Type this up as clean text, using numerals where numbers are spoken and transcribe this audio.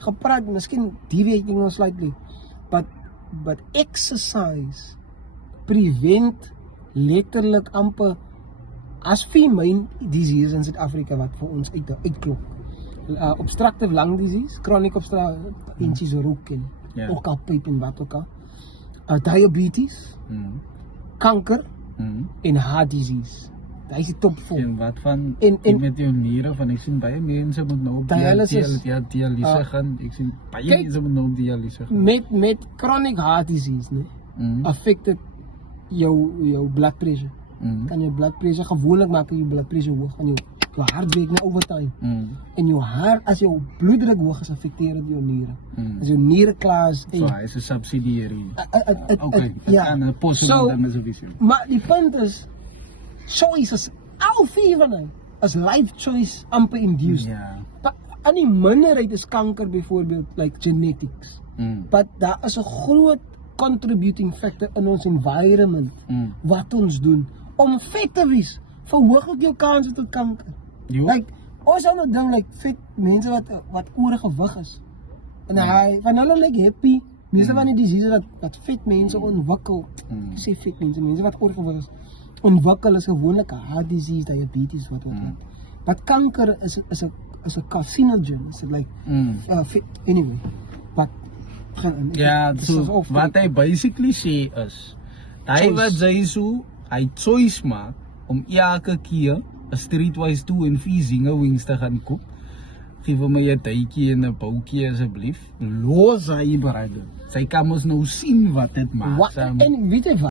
gepraat, miskien deviating ons slightly, but exercise prevent letterlik amper as female disease in Suid-Afrika wat vir ons uitklop. Obstructive lung disease, chronic obstructive, inches rook en ook al pyp en wat ook al. Diabetes, kanker en heart disease. Dit is die top 4. En wat van met jou niere, van ek sien baie mense moet nou op dialyse gaan, ek sien baie mense moet nou op dialyse gaan. Met chronic heart disease, affected jou blood pressure. Kan jou blood pressure, gewoonlik maak jou blood pressure hoog, en jou hart werk na overtime. En jou hart, as jou bloeddruk hoog is, affecteer het jou niere. As jou niere klaar is. So hy is 'n subsidiary. Okay, ja. En 'n possible ding is 'n visie. Maar die punt is, choices, al 4 van hulle is life choice amper induced. En die minderheid is kanker byvoorbeeld, like genetics. But daar is 'n groot contributing factor in ons environment, wat ons doen. Om vet te wees, verhoog ook jou kans tot kanker. Like, ons sal nou ding, like, vet mense wat oorgewig is. En van hulle like happy, meeste van die diseases wat vet mense ontwikkel, ek sê vet mense wat oorgewig is, ontwikkel is gewoonlik heart disease, diabetes, wat. But kanker is a carcinogen, it's like, anyway, but, ja, so, wat hy basically sê is, hy wat sê so, hy choice maak, om elke keer, 'n streetwise toe en 4 zinge wings te gaan koop, geef vir my 'n tuitjie en 'n boutjie asseblief, los hy bereid. Sy kan ons nou sien wat dit maak. En weet jy wat?